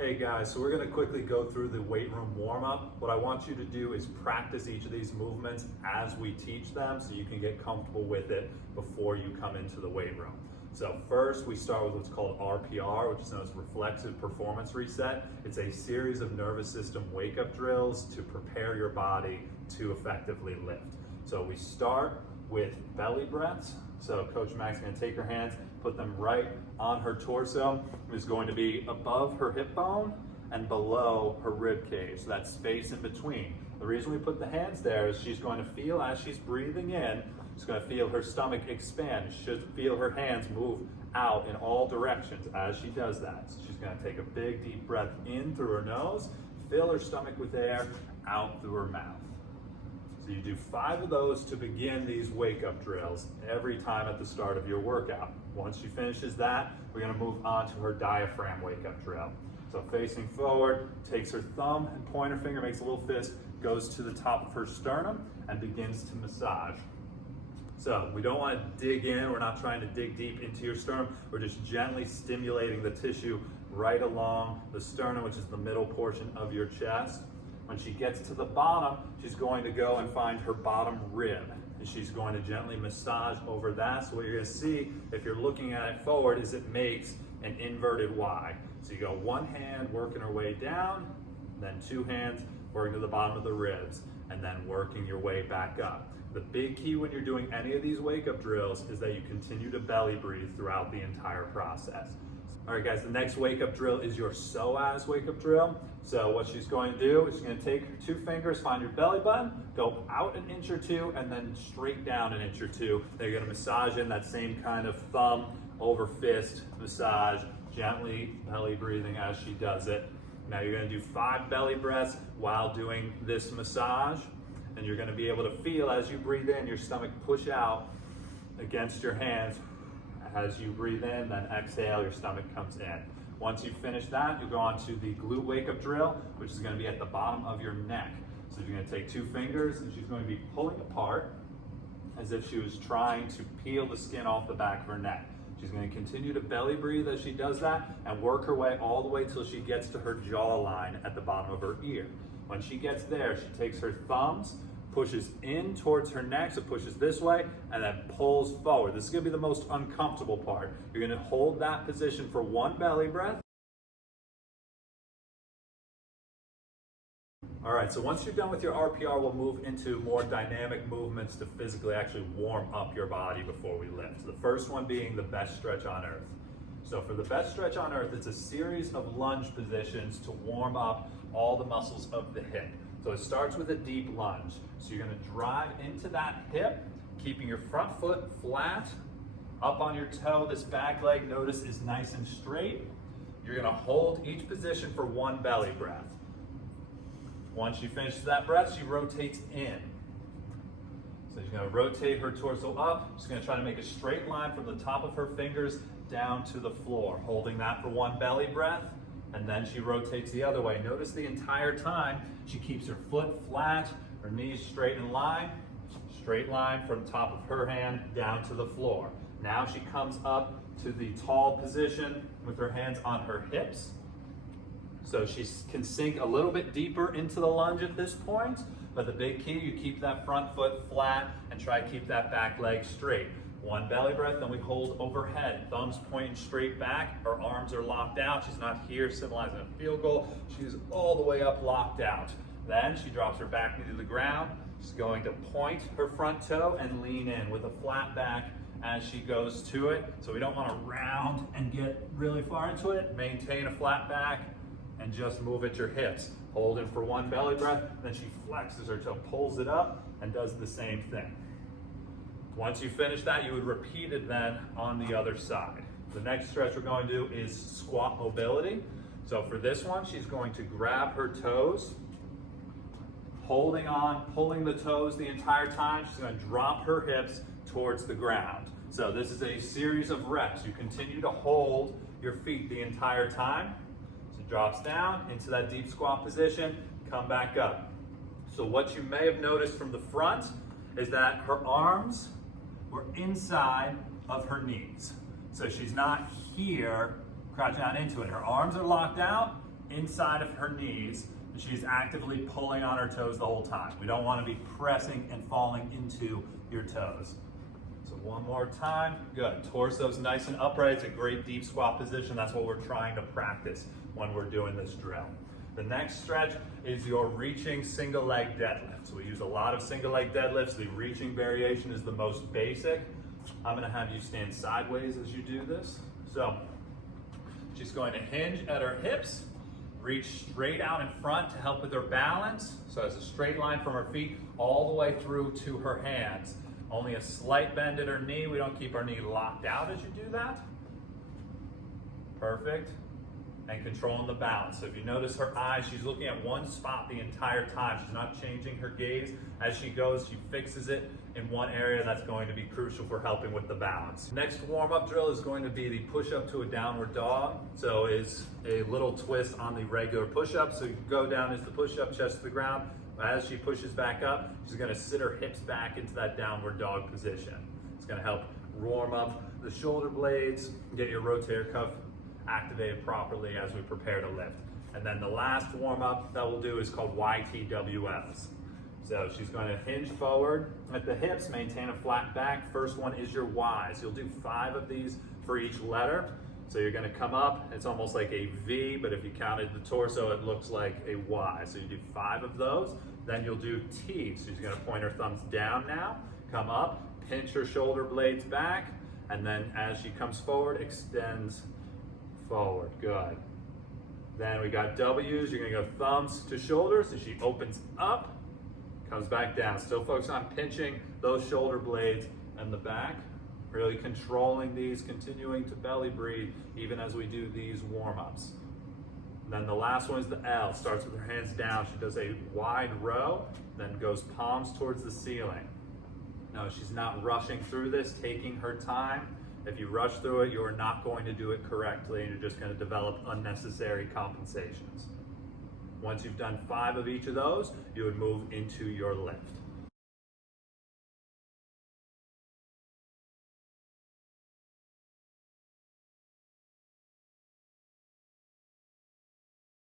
Hey guys, so we're going to quickly go through the weight room warm-up. What I want you to do is practice each of these movements as we teach them so you can get comfortable with it before you come into the weight room. So first we start with what's called RPR, which is known as Reflexive Performance Reset. It's a series of nervous system wake-up drills to prepare your body to effectively lift. So we start with belly breaths. So Coach Mac's going to take her hands, put them right on her torso. It's going to be above her hip bone and below her rib cage, so that space in between. The reason we put the hands there is she's going to feel as she's breathing in, she's going to feel her stomach expand. She should feel her hands move out in all directions as she does that. So she's going to take a big deep breath in through her nose, fill her stomach with air, out through her mouth. So you do 5 of those to begin these wake-up drills every time at the start of your workout. Once she finishes that, we're going to move on to her diaphragm wake-up drill. So facing forward, takes her thumb and pointer finger, makes a little fist, goes to the top of her sternum and begins to massage. So we don't want to dig in, we're not trying to dig deep into your sternum, we're just gently stimulating the tissue right along the sternum, which is the middle portion of your chest. When she gets to the bottom, she's going to go and find her bottom rib. And she's going to gently massage over that. So what you're going to see, if you're looking at it forward, is it makes an inverted Y. So you go one hand working her way down, then 2 hands working to the bottom of the ribs, and then working your way back up. The big key when you're doing any of these wake-up drills is that you continue to belly breathe throughout the entire process. All right guys, the next wake-up drill is your psoas wake-up drill. So what she's going to do is she's going to take her 2 fingers, find your belly button, go out an inch or 2, and then straight down an inch or 2. Then you're going to massage in that same kind of thumb over fist massage, gently belly breathing as she does it. Now you're going to do 5 belly breaths while doing this massage, and you're going to be able to feel as you breathe in, your stomach push out against your hands. As you breathe in, then exhale, your stomach comes in. Once you finish that, you'll go on to the glute wake-up drill, which is going to be at the bottom of your neck. So you're going to take 2 fingers, and she's going to be pulling apart as if she was trying to peel the skin off the back of her neck. She's going to continue to belly breathe as she does that and work her way all the way till she gets to her jawline at the bottom of her ear. When she gets there, she takes her thumbs, pushes in towards her neck, so pushes this way, and then pulls forward. This is going to be the most uncomfortable part. You're going to hold that position for 1 belly breath. All right, so once you're done with your RPR, we'll move into more dynamic movements to physically actually warm up your body before we lift. The first one being the best stretch on earth. So for the best stretch on earth, it's a series of lunge positions to warm up all the muscles of the hip. So it starts with a deep lunge. So you're going to drive into that hip, keeping your front foot flat, up on your toe. This back leg, notice, is nice and straight. You're going to hold each position for 1 belly breath. Once she finishes that breath, she rotates in. So she's going to rotate her torso up. She's going to try to make a straight line from the top of her fingers down to the floor, holding that for 1 belly breath. And then she rotates the other way. Notice the entire time she keeps her foot flat, her knees straight in line, straight line from top of her hand down to the floor. Now she comes up to the tall position with her hands on her hips. So she can sink a little bit deeper into the lunge at this point, but the big key, you keep that front foot flat and try to keep that back leg straight. 1 belly breath, then we hold overhead, thumbs pointing straight back, her arms are locked out, she's not here symbolizing a field goal, she's all the way up locked out. Then she drops her back knee to the ground, she's going to point her front toe and lean in with a flat back as she goes to it. So we don't want to round and get really far into it, maintain a flat back and just move at your hips. Hold in for 1 belly breath, then she flexes her toe, pulls it up and does the same thing. Once you finish that, you would repeat it then on the other side. The next stretch we're going to do is squat mobility. So for this one, she's going to grab her toes, holding on, pulling the toes the entire time. She's going to drop her hips towards the ground. So this is a series of reps. You continue to hold your feet the entire time. So drops down into that deep squat position, come back up. So what you may have noticed from the front is that her arms were inside of her knees. So she's not here crouching down into it. Her arms are locked out, inside of her knees, and she's actively pulling on her toes the whole time. We don't want to be pressing and falling into your toes. So one more time, good. Torso's nice and upright. It's a great deep squat position. That's what we're trying to practice when we're doing this drill. The next stretch is your reaching single leg deadlift. So we use a lot of single leg deadlifts. The reaching variation is the most basic. I'm gonna have you stand sideways as you do this. So she's going to hinge at her hips, reach straight out in front to help with her balance. So it's a straight line from her feet all the way through to her hands. Only a slight bend at her knee. We don't keep our knee locked out as you do that. Perfect. And controlling the balance. So if you notice her eyes, she's looking at one spot the entire time. She's not changing her gaze. As she goes, she fixes it in one area. That's going to be crucial for helping with the balance. Next warm-up drill is going to be the push-up to a downward dog. So it's a little twist on the regular push-up. So you go down as the push-up, chest to the ground. As she pushes back up, she's gonna sit her hips back into that downward dog position. It's gonna help warm up the shoulder blades, get your rotator cuff activated properly as we prepare to lift. And then the last warm up that we'll do is called YTWLs. So she's going to hinge forward at the hips, maintain a flat back. First one is your Ys. You'll do 5 of these for each letter. So you're going to come up, it's almost like a V, but if you counted the torso, it looks like a Y. So you do 5 of those. Then you'll do T. So she's going to point her thumbs down now, come up, pinch her shoulder blades back, and then as she comes forward, extends forward, good. Then we got W's, you're gonna go thumbs to shoulders, so she opens up, comes back down. Still focus on pinching those shoulder blades and the back, really controlling these, continuing to belly breathe, even as we do these warm-ups. Then the last one is the L, starts with her hands down. She does a wide row, then goes palms towards the ceiling. Now she's not rushing through this, taking her time. If you rush through it, you are not going to do it correctly and you're just going to develop unnecessary compensations. Once you've done 5 of each of those, you would move into your lift.